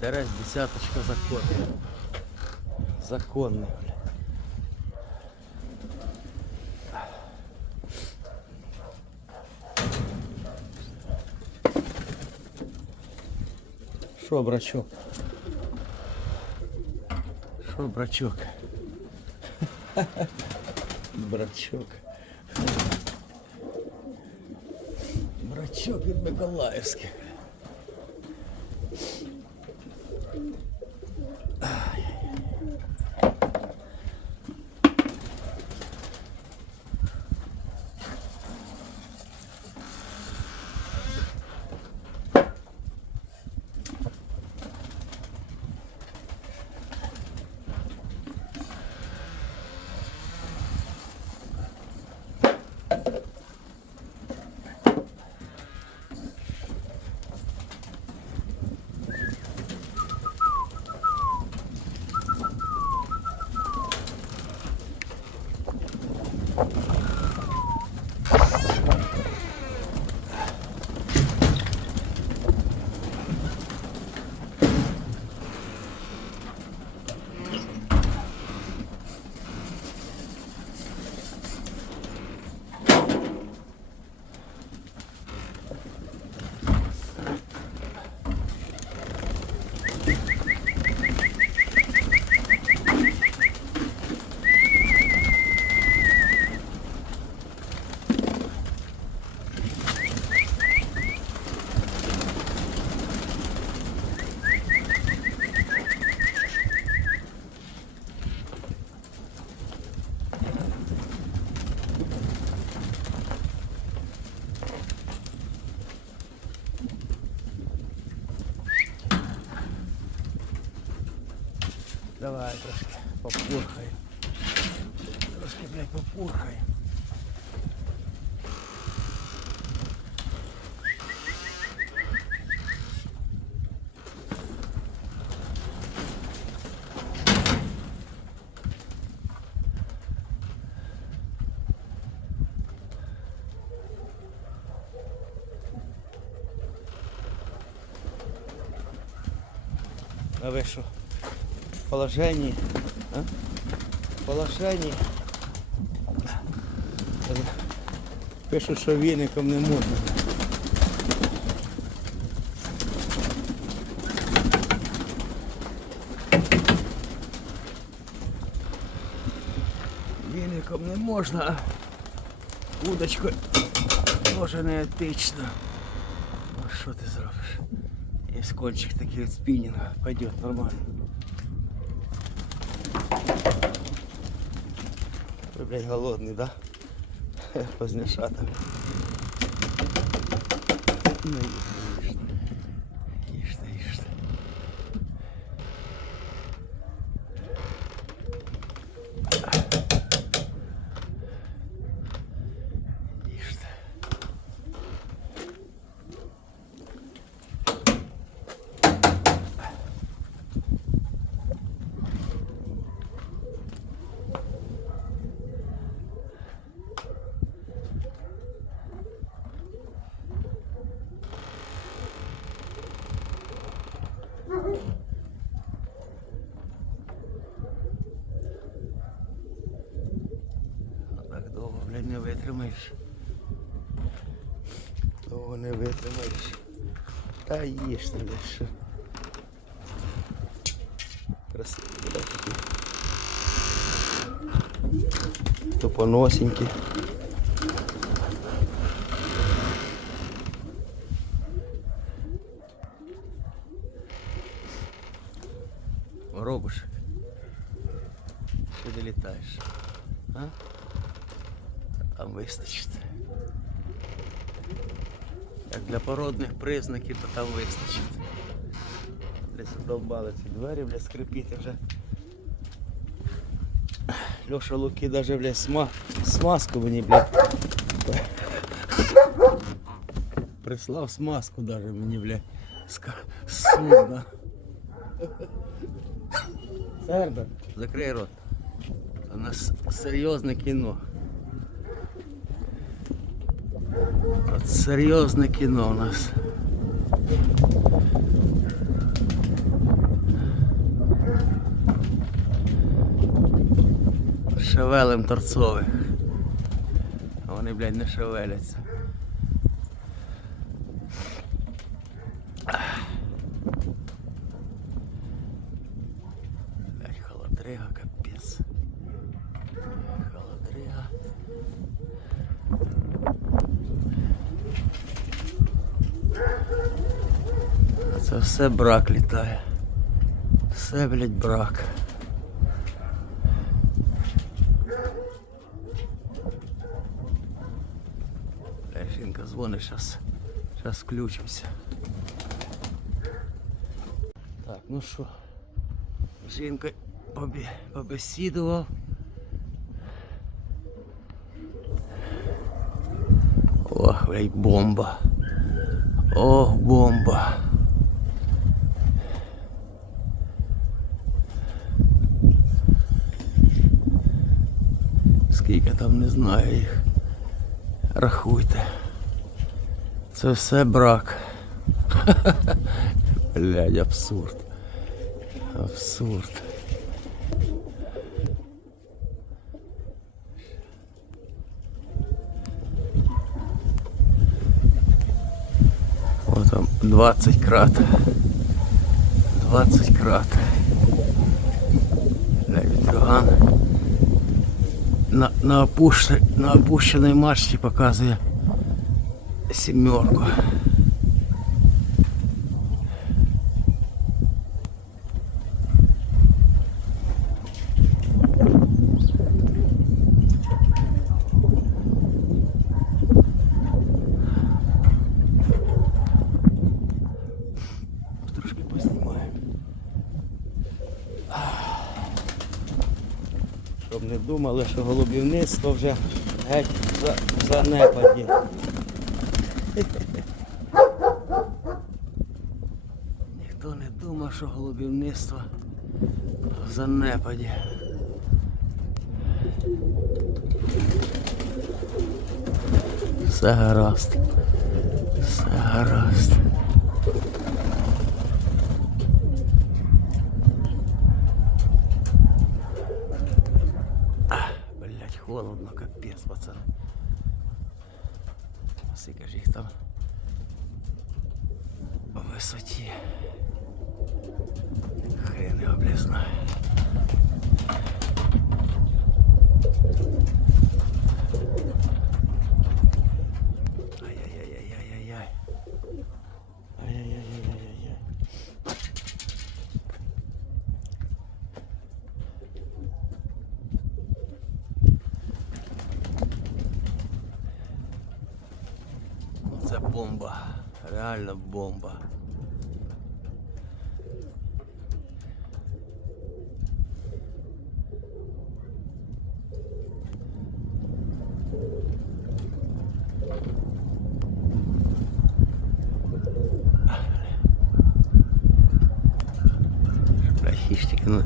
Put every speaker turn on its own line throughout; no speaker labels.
Тарас, десяточка законная. Законная, блядь. Шо, брачок? Шо, брачок? Брачок. Брачок від Миколаївських. Thank you. Давай трошки попурхай. Трошки, блядь, попурхай. А ви? В положении? А? В положении? Пишуть, що віником не можна. Віником не можна, а удочкою теж не етично. Ну що ти зробиш? Є кончик такий від спінінга, пойдет нормально. Блядь, голодний, да? Познішата. Ну, витримаєш. Довго не витримаєш. Та їж ти, що. Красивий, блядь, такий. Тупоносенький. Воробушек. Що літаєш? А? Там вистачить. Як для породних признаків, то там вистачить. Десь задовбали ці двері, бля, скрипіти вже. Льоша Луки даже, бля, сма... смазку мені, бля. Прислав смазку даже мені, бля. Ска... Судно. Сербер, закрий рот. Це у нас серйозне кіно. Серйозне кіно у нас. Шевелем торцових. А вони, блядь, не шевеляться. Все брак літає. Все, блядь, брак. Бля, жінка дзвонить, зараз. Зараз включимося. Так, ну що, жінка побі... побесідував. Ох, блядь, бомба. Ох, бомба. Скільки там не знаю їх. Рахуйте. Це все брак. Блядь, абсурд. Абсурд. Вот там 20 крат. 20 крат. Бля, вітрюган. На, на, опущ... на опущеній мачті показує сімерку. Думали, що голубівництво вже геть в занепаді. Ніхто не думав, що голубівництво в занепаді. Все гаразд. Все гаразд. Холодно, капець, пацан. Скільки ж їх там в висоті. Хрен його бля знає. Бомба. Реально бомба. Хищник, ну,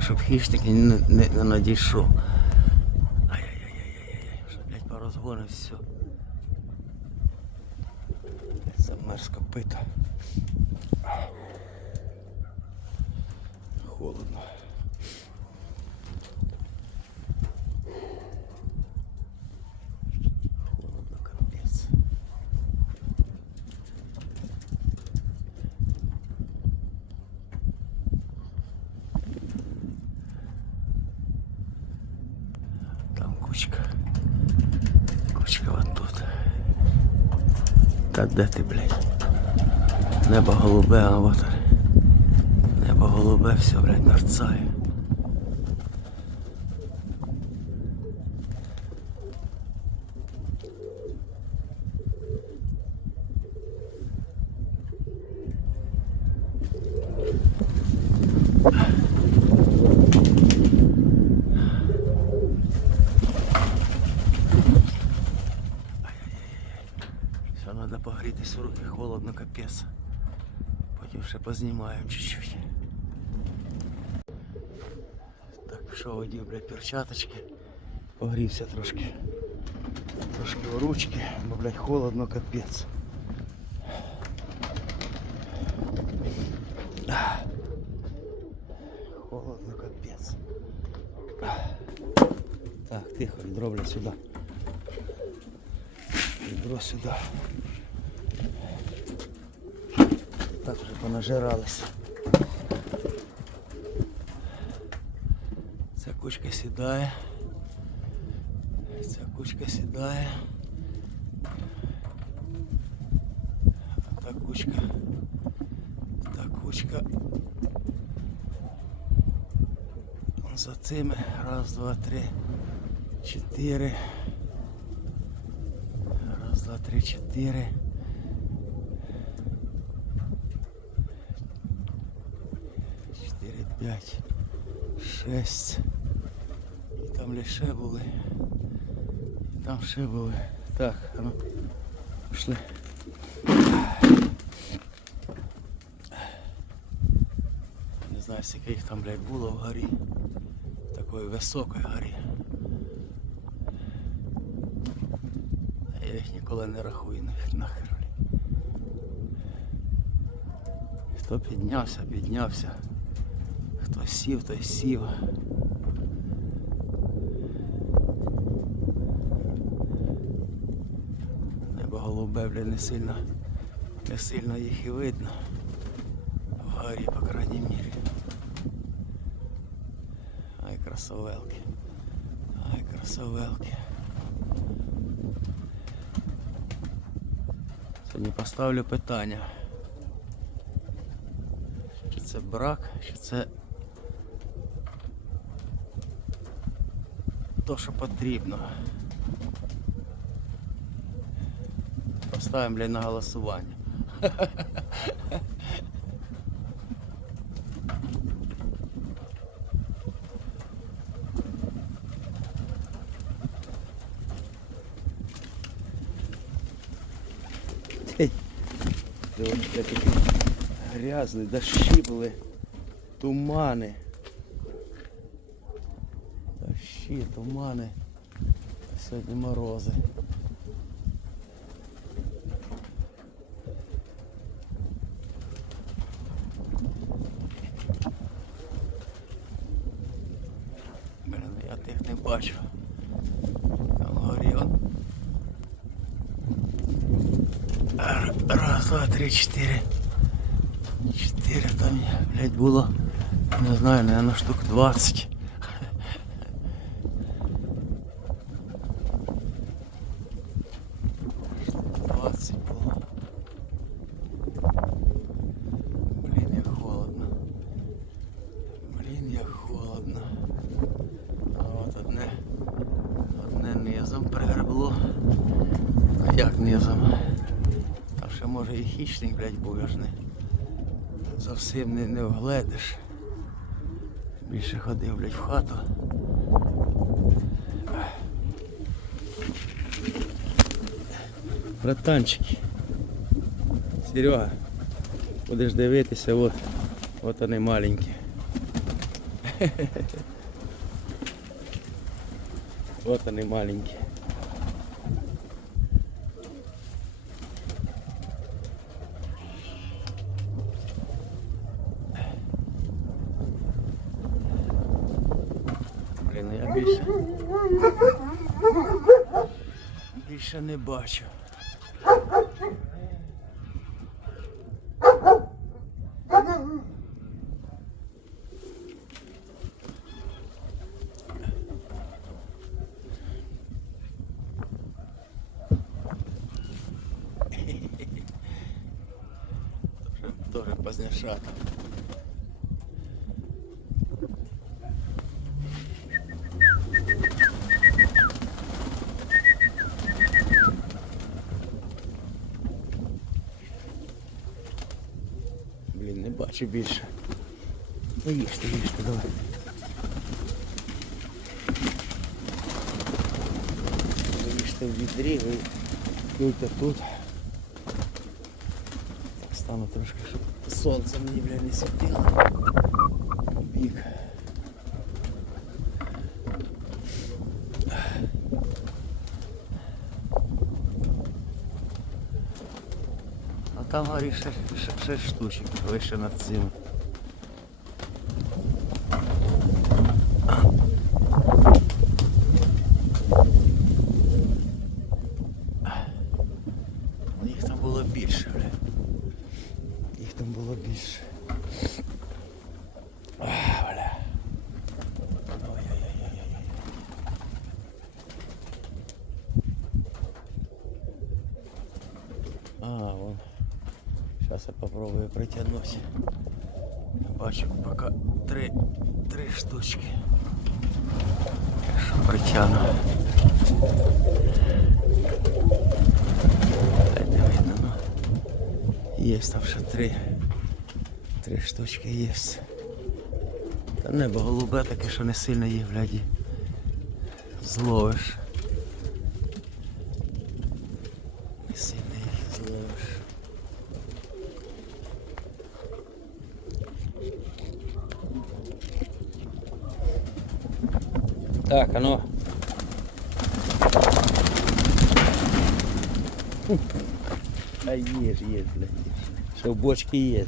щоб хищник не, не, не надійшов. Холодно. Холодно, капець. Там кучка. Кучка вот тут. Та де ти, блядь? Небо голубе, а вот Небо голубе, все, блядь, мерцає. Все, треба погрітись в руки, холодно, капець. Потім ще познімаємо чуть-чуть. пішов одів, блядь, перчаточки. Погрівся трошки. Трошки в ручки, бо, блядь, холодно, капець. Холодно, капець. Так, тихо, відро, блядь, сюди. Відро сюди. Так вже понажиралися. Ця кучка сідає. Ця кучка сідає. А та кучка. Та кучка. За цими. Раз, два, три, чотири. Раз, два, три, чотири. Чотири, п'ять, шесть. Там лише були. Там ще були. Так, ну, пішли. Не знаю, скільки їх там, блядь, було в горі. Такої високої горі. Я їх ніколи не рахую нах- нахер. Хто піднявся, піднявся. Хто сів, той сів. Бля, не сильно, не сильно їх і видно. В горі, по крайній мірі. Ай, красовелки. Ай, красовелки. Сьогодні поставлю питання. Чи це брак, чи це то, що потрібно. Поставимо блядь, на голосування. Грязні, дощі були, тумани. Дощі, тумани. Сьогодні морози. Тих не бачу. Там горіон. Раз, два, три, чотири. Чотири там, блядь, було. Не знаю, наверное, штук 20. Штук 20 було. Блін, як холодно. Блін, як холодно. А от одне, одне низом пригребло. А як низом? Там ще може і хищник, блядь, був, я ж не зовсім не, не вгледиш. Більше ходив, блядь, в хату. Братанчики. Серега, будеш дивитися, от, от вони маленькі. Вот они маленькие. Блін, ну я більше. Більше не бачу. Тоже поздняшат. Блін, не бачу більше. Ну їжте, їжте, давай. Ви їжте в відрі, ви куйте тут. Так стану трошки, щоб сонце мені, бля, не світило. Бік. Там горі ще, ще, ще штучок вище над цим. було більше. А, бля. Ой-ой-ой-ой-ой. А, вон. Сейчас я попробую притянуть. Бачу пока три, три штучки. Що притягну. Не видно, ну. Є там ще три. Три штучки є. Та небо голубе таке, що не сильно їх, бляді. Зловиш. Не сильно їх зловиш. Так, а ну. А є ж, є, блядь. Що в бочці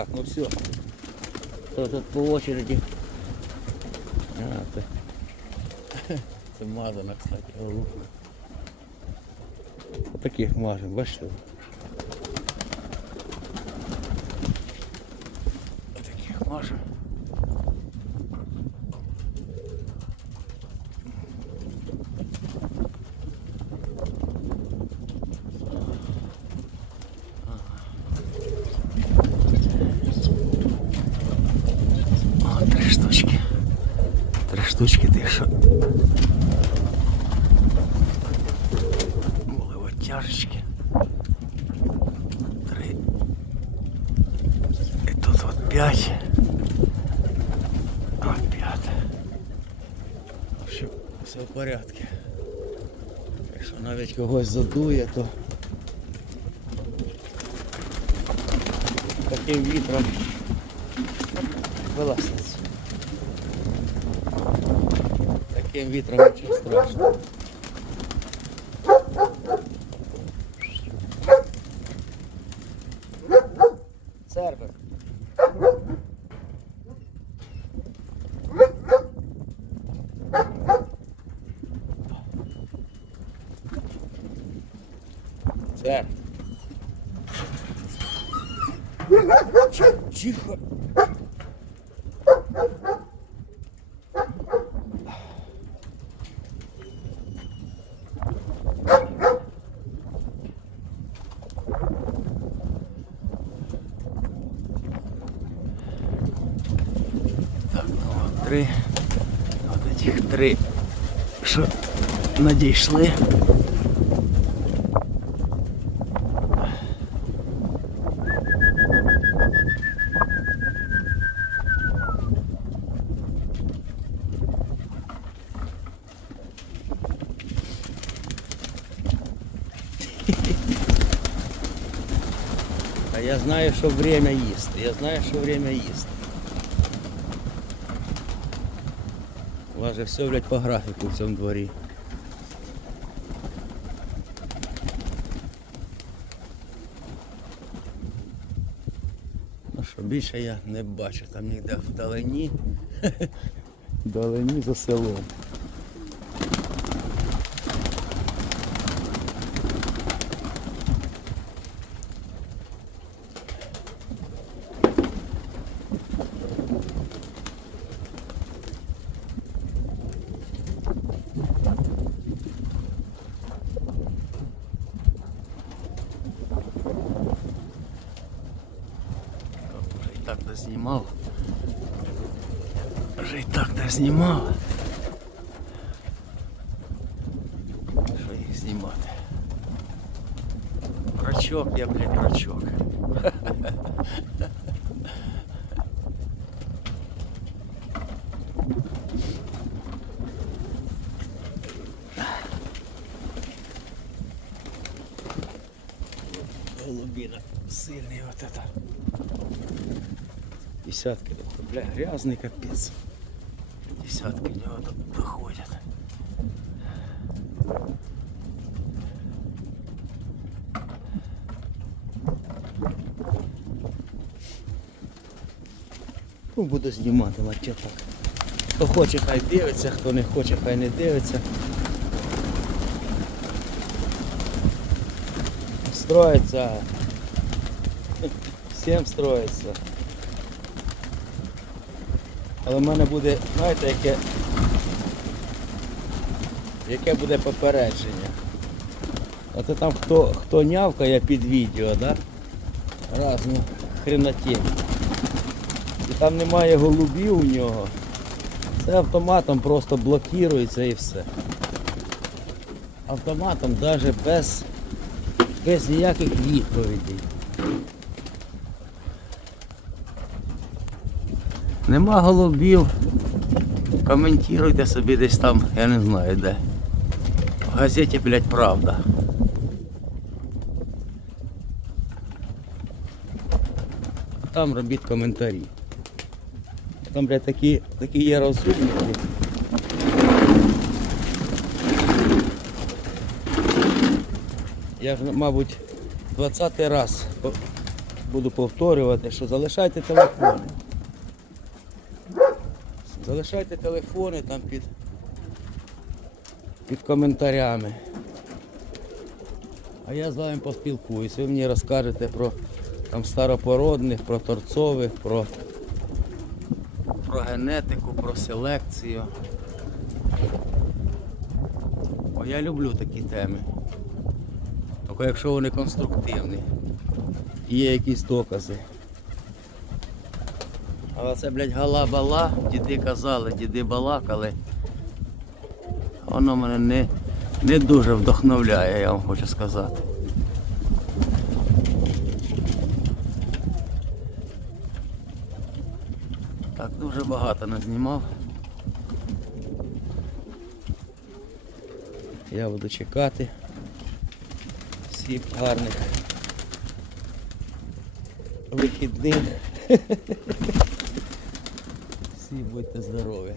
Так, ну все. Кто тут по очереди? А, це, це мазана, кстати, голубка. Таких мажем, бачите? Таких мажем. О, три штучки. Три штучки тих, що. Були оттяжечки. Три. І тут от п'ять. От п'ять. В общем, все в порядку. Якщо навіть когось задує, то таким вітром вилазить. Таким вітром нічого страшного. три. От этих три, що надійшли. А я знаю, що время їсти. Я знаю, що время їсти. У вас же все, блядь, по графіку в цьому дворі. Ну що, Більше я не бачу, там ніде вдалині. Вдалині за селом. Рачок, я, блядь, рачок. Голубина сильный вот это. Десятки, бля, грязный капец. Десятки у него тут выходят. Ну, буду знімати, а так. Хто хоче, хай дивиться, хто не хоче, хай не дивиться. Строится. Всім строїться. Але в мене буде, знаєте, яке, яке буде попередження. А то там хто, хто нявкає під відео, да? Разну хренотень. І там немає голубів у нього. Це автоматом просто блокується і все. Автоматом навіть без, без ніяких відповідей. Нема голубів. Коментуйте собі десь там, я не знаю де. В газеті, блядь, правда. Там робіть коментарі. Там, блядь, такі, такі є розумники. Я ж, мабуть, 20 раз буду повторювати, що залишайте телефони. Залишайте телефони там під, під коментарями. А я з вами поспілкуюсь. Ви мені розкажете про там старопородних, про торцових, про генетику, про селекцію. О, я люблю такі теми. Тільки якщо вони конструктивні. Є якісь докази. Але це, блядь, гала-бала, діди казали, діди балакали. Воно мене не, не дуже вдохновляє, я вам хочу сказати. Так, дуже багато назнімав. Я буду чекати всіх гарних вихідних. Всі будьте здорові.